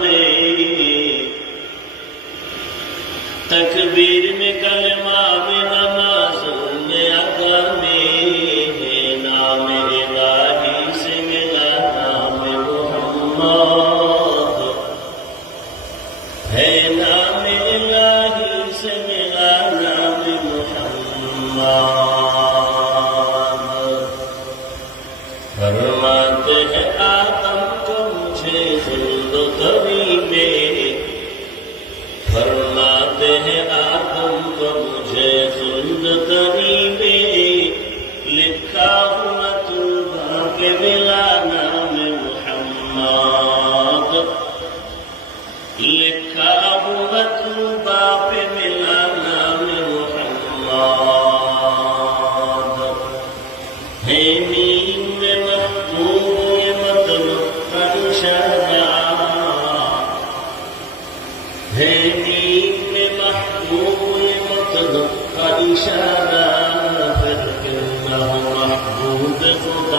में, तकबीर में कलमा में नमाज में अदा में, नाम इलाही से मिला नाम मोहम्मद, है नाम इलाही से मिला नाम मोहम्मद। फरमाते हैं आदम को मुझे खुल्द करीबे, फरमाते हैं आदम को मुझे खुल्द करीबे, लिखा हुआ तुल्बा के मिला नाम मुहम्मद, लिखा हुआ तुल्बा पे मिला नाम मुहम्मद। है नीम में महबूब मतलब का इशारा, है नीम में महबूब मतलब का इशारा, फिर क्यों न हो महबूब खुदा